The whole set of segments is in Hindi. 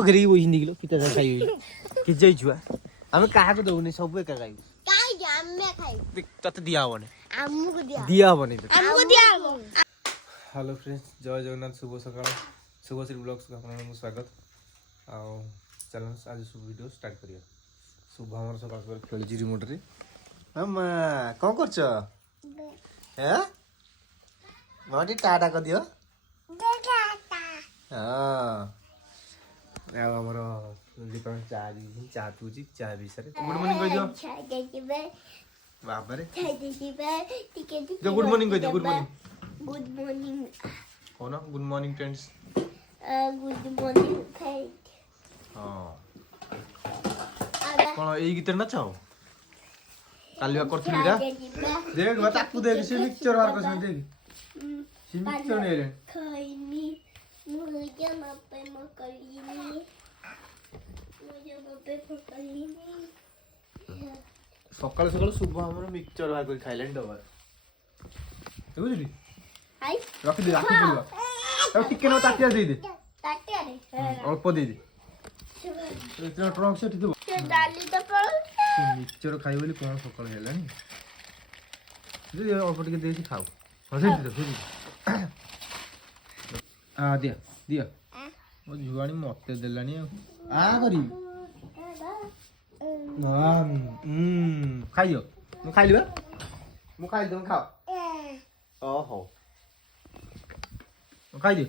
घरी वो हिंदी किलो कितना खाई कि जई छुआ हम काहा को दउनी सब एका खाई काई जाम में खाई तते दिया होने हमु को दिया होने हमु को दिया हो। हेलो फ्रेंड्स जय जगन्नाथ शुभ सकाळ शुभश्री ब्लॉग्स को आपन स्वागत आ चलो आज शुभ वीडियो स्टार्ट करिया शुभ हमर सकाळ सकाळ खेली जी रिमोट रे अम्मा कोन करछ हैं बॉडी टाटा कर दियो टाटा हां आ हमर दीपन चा पिउची चा बिसरे गुड मॉर्निंग कह दियो बाबा रे जो गुड मॉर्निंग कह दियो गुड मॉर्निंग गुड मॉर्निंग कौन good morning friends good morning friend हां कौन एई गीत ना चाहो कालिया करथिली रा देख बता ताकू देख से पिक्चर वार कसम देख से पिक्चर ने रे खैनी मुझे मप्पे मकलीनी मुझे मप्पे मकलीनी सकाळ सकाळ शुभ हमर मिक्सचर वार कर खाइलेन डबर बुझली हाय रख दे राखी पड़वा अब टिके न ताटिया दे दे ताटे रे अल्प दे दे इतना ट्रक से दे से डाली तो पर मिक्सचर खाइ बोली कोन सकाळ हेलानी दे अल्प टिके दे खाओ हसे दे आ दिया दिया ओ जुगानी मते देलानी आ करी खाइयो मु खाइ लिबा मु खाइ दम खाओ ओहो खाइ दे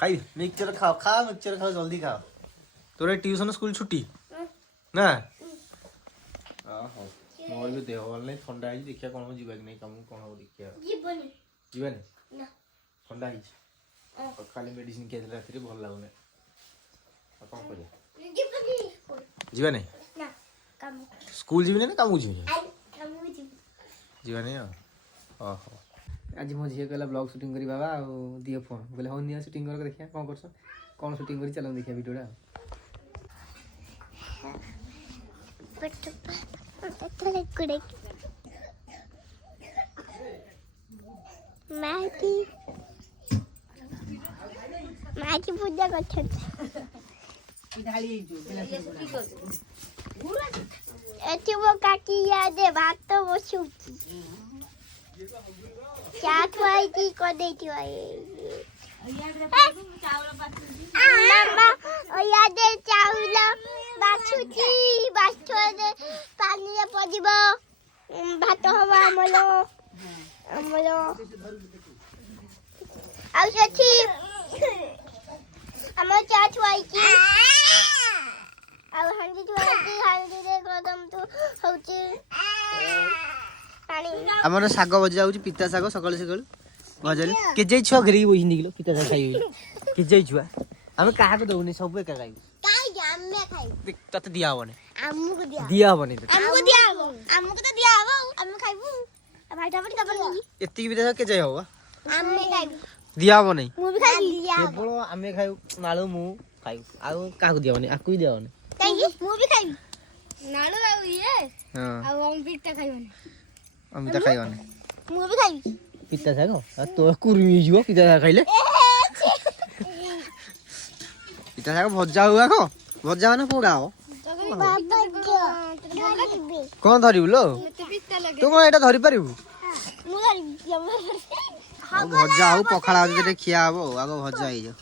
खाइ मिक्सचर खाओ खा मिक्सचर खाओ जल्दी खाओ तोरे ट्यूशन स्कूल छुट्टी ना ओहो मोर भी देह वाल नहीं ठंडा है देखिया कोन हो जीवा कि नहीं काम कोन हो देखिया जीवनी जीवानी ना ठंडा है खाली मेडिसिन के रात रे भल लागने कौन करिया जीवनी जीवा नहीं ना काम स्कूल जीवनी ना काम जीवनी आई काम जी जीवा नहीं ओहो आज मो झिए कहला ब्लॉग शूटिंग करी बाबा आ दिए फोन बोले हो निया शूटिंग कर देखिया कोन करछ कोन शूटिंग करी चलो देखिया वीडियोडा कुड़े माकी पूजा करछन एति वो काकी याद है बात तो वो छुटी चाट वाई की को देती है मामा ओ याद है चावल बाछुची बाछो पानी रे पदिबो भात हवा हमलो हमलो आउ सची हम चाट वाई की आउ हंडी रे गदम तो होची पानी हमर साग भजा होची पिता साग सकाळ सकाळ भजली के जई छुआ घरी वो हिंदी किलो पिता साग खाई के जई छुआ हम काहा को दउनी सब एका खाई काई जाम में खाई तते दिया होने हमु को दिया होने हमु को दिया हो हमु को तो दिया हो हम खाइबू अब भाई टापट कबर एत्ती पिता के जई होवा हम में खाइबू दिया हो नहीं मु भी खाई दिया केवल आमे खाइबू नाळो मु खाइबू आ काहा को दिया होने आकु दिया होने काई मु भी खाई नालो आउ ये हां आ हम बिटा खाइबनी अमिता खाइ होने मु भी खाई पिता साग आ तो कुरमी जीवो पिता साग खाइले पिता साग भजा हुआ को भजा ना पोड़ा हो कौन धरिबु लो तू कोन एटा धरि परिबु भजा हो पखाड़ा जे खिया हो आगो भजा आइ जो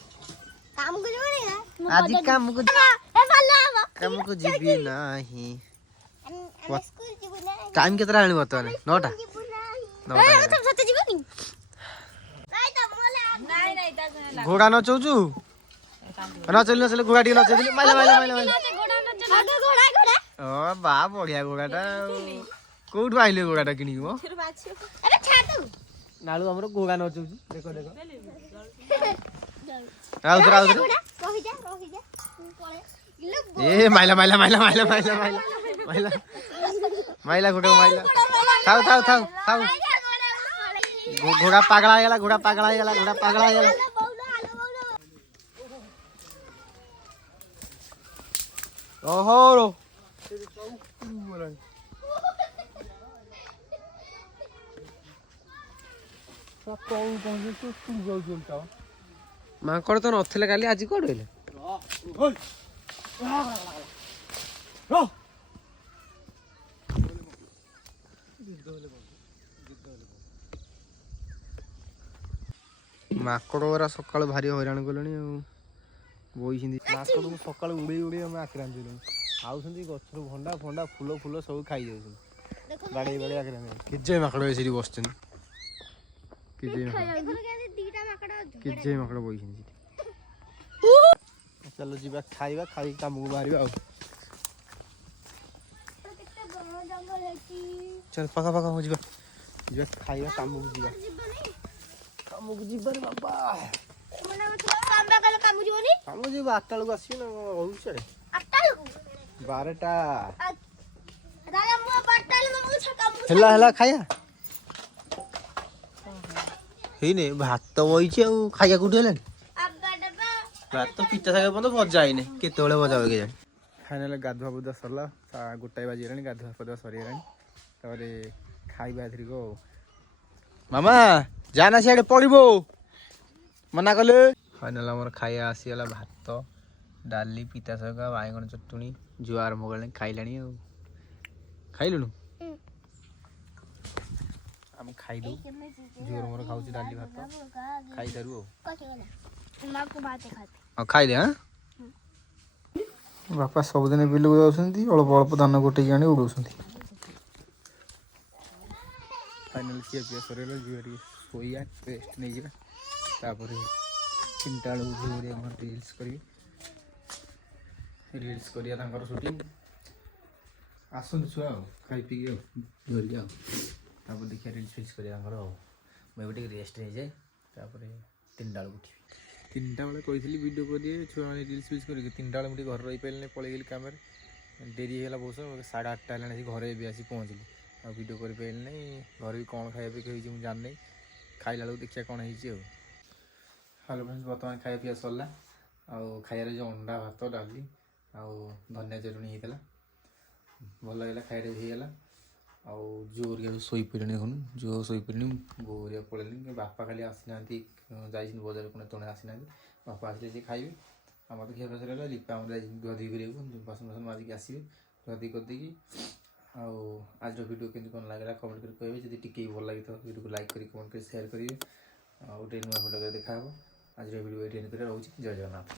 काम को जोड़ेगा आज काम को ए फल्ला आवा काम को जीबी नाही हम स्कूल जीबू ना टाइम केतरा आनी बतने 9टा जीबू ना 9टा ए तुम सते जीबू नहीं तो मोला नहीं ता घोड़ा न चौचू न चली न चली घोड़ा टी न चली माइला माइला माइला माइला घोड़ा घोड़ा ओ बा बढ़िया घोड़ाटा कोउठ पाइले घोड़ाटा किनी हो अबे छाटू नालू हमरो घोड़ा न चौचू देखो देखो राउत राउत रही जा पळे ए माइला माइला माइला माइला माइला माइला माइला माइला घोड़ा माइला थाउ थाउ थाउ थाउ घोड़ा पागला गेला घोड़ा पागला गेला घोड़ा पागला गेला ओहो सब कौन कौन से तू जाऊ चलता ମାଙ୍କଡ଼ ତ ନଥିଲେ କାଲି ଆଜି କୁଆଡ଼ୁ ହେଲେ? ମାଙ୍କଡ଼ ଗୁରା ସକାଳୁ ଭାରି ହଇରାଣ କଲେଣି ଆଉ ବଇଛନ୍ତି। ମାଙ୍କଡ଼କୁ ସକାଳୁ ଉଡ଼େଇ ଉଡ଼େଇ ଆମେ ଆକ୍ରାନ୍ତ ହେଲୁଣି। ଆଉଛନ୍ତି ଗଛରୁ ଭଣ୍ଡା ଫଣ୍ଡା ଫୁଲ ଫୁଲ ସବୁ ଖାଇଯାଉଛନ୍ତି। ବାଡ଼େଇ ବାଡ଼େଇ ଆକ୍ରାନ୍ତ ହେଲେଣି। କେଜେ ମାଙ୍କଡ଼ ସେଠି ବସିଛନ୍ତି। କେଜେ ମାଙ୍କଡ଼ ବଇଛନ୍ତି ସେଠି। ଚାଲ ଯିବା ଖାଇବା, ଖାଇକି କାମକୁ ବାହାରିବା ଆଉ। ଚାଲ ପାଖା ପାଖା ଯିବା, ଯିବା ଖାଇବା, କାମକୁ ଯିବା। କାମକୁ ଯିବାରେ ବାବା। କାମ ଯିବା 8ଟା ବେଳକୁ ଆସିବି ନା ରହୁଛି ସିଆଡ଼େ। 12ଟା ହେଲା ଖାଇବା ହେଇନି। ଭାତ ବଇଛି ଆଉ ଖାଇବା କୋଉଠି ହେଲାଣି? ଭାତ ପିତା ଶାଗ ପର୍ଯ୍ୟନ୍ତ ଭଜା ହେଇନି, କେତେବେଳେ ଭଜା ହୁଏ କେଜାଣି। ଫାଇନାଲ ଗାଧୁଆ ପାଧୁଆ ସରିଲା, 1ଟା ବାଜିଗଲାଣି। ଗାଧୁଆ ପାଧୁଆ ସରିଗଲାଣି, ତାପରେ ଖାଇବା ଏଥରିକ ଆଉ। ମାମା ଯା ନା ସିଆଡ଼େ ପଡ଼ିବ, ମନା କଲେ। ଫାଇନାଲ ଆମର ଖାଇବା ଆସିଗଲା, ଭାତ ଡାଲି ପିତା ଶାଗ ବାଇଗଣ ଚଟୁଣି। ଝିଅ ଆରମ୍ଭ କଲାଣି ଖାଇଲାଣି ଆଉ। ଖାଇଲୁଣୁ? ଆମେ ଖାଇଦଉ। ଝିଅର ମୋର ଖାଉଛି ଡାଲି ଭାତ, ଖାଇସାରୁ ଆଉ ଖାଇଦେ। ବାପା ସବୁଦିନ ବିଲକୁ ଯାଉଛନ୍ତି, ଅଳ୍ପ ଅଳ୍ପ ଧାନ ଗୋଟେଇକି ଆଣି ଉଡ଼ଉଛନ୍ତି। ଫାଇନାଲ ଖିଆ ପିଆ ସରିଗଲା। ଝିଅ ଟିକେ ଶୋଇବା, ରେଷ୍ଟ ନେଇଯିବା, ତାପରେ 3ଟା ବେଳକୁ ଝିଅ ଆମର ରିଲ୍ସ କରିବା ତାଙ୍କର ସୁଟିଂ। ଆସନ୍ତୁ ଛୁଆ ଆଉ ଖାଇ ପିଇକି ଆଉ ଧରିକି ଆଉ, ତାପରେ ଦେଖିବା ରିଲ୍ସ କରିବା ତାଙ୍କର ଆଉ। ମୁଁ ଏବେ ଟିକେ ରେଷ୍ଟ ନେଇଯାଏ, ତାପରେ 3ଟା ବେଳକୁ ଉଠିବି। 3ଟା ବେଳେ କହିଥିଲି ଭିଡ଼ିଓ କରିବେ ଛୁଆମାନେ ରିଲ୍ସ କରିକି। 3ଟା ବେଳେ ମୁଁ ଟିକେ ଘରେ ରହିପାରିଲିନି, ପଳେଇଗଲି କାମରେ। ଡେରି ହେଇଗଲା ବହୁତ ସମୟ, 8:30 ହେଲାଣି ଆସି ଘରେ ଏବେ ଆସି ପହଞ୍ଚିଲି। ଆଉ ଭିଡ଼ିଓ କରିପାରିଲି ନାହିଁ। ଘରେ ବି କ'ଣ ଖାଇବା ପିଇବା ହେଇଛି ମୁଁ ଜାଣିନି। ଖାଇଲା ବେଳକୁ ଦେଖିବା କ'ଣ ହେଇଛି ଆଉ। ହ୍ୟାଲୋ ଫ୍ରେଣ୍ଡସ୍, ବର୍ତ୍ତମାନ ଖାଇବା ପିଇବା ସରିଲା। ଆଉ ଖାଇବାରେ ଯେଉଁ ଅଣ୍ଡା ଭାତ ଡାଲି ଆଉ ଧନିଆ ଚଟଣି ହେଇଥିଲା, ଭଲ ଲାଗିଲା। ଖାଇବାରେ ହେଇଗଲା। ଆଉ ଝିଅ ହେରିକା ବି ଶୋଇପଡ଼ିଲେଣି। ଦେଖୁନୁ ଝିଅ ଶୋଇପଡ଼ିଲେଣି, ବୋଉ ହେରିକା ପଳେଇଲେଣି। ବାପା ଖାଲି ଆସିନାହାନ୍ତି, ଯାଇଛନ୍ତି ବଜାରକୁ, ତଳେ ଆସିନାହାନ୍ତି। ବାପା ଆସିଲେ ସେ ଖାଇବେ। ଆମର ତ ଖିଆ ପିଆ ସରିଗଲା। ଲିପା ଆମର ଯାଇଛନ୍ତି ଧୁଆଧୁଇ କରିବାକୁ, ବାସନ ଫାସନ ମାଜିକି ଆସିବେ। ଧୁଆଧୁଇ କରିଦେଇକି ଆଉ ଆଜିର ଭିଡ଼ିଓ କେମିତି କ'ଣ ଲାଗିଲା କମେଣ୍ଟ କରି କହିବେ। ଯଦି ଟିକେ ଭଲ ଲାଗିଥିବ ଭିଡ଼ିଓକୁ ଲାଇକ୍ କରି କମେଣ୍ଟ କରି ସେୟାର କରିବେ। ଆଉ ଗୋଟେ ନୂଆ ଭିଡ଼ିଓରେ ଦେଖା ହେବ। ଆଜିର ଭିଡ଼ିଓ ଏଇଠି ଏଣ୍ଡ କରିବା। ରହୁଛି। ଜୟ ଜଗନ୍ନାଥ।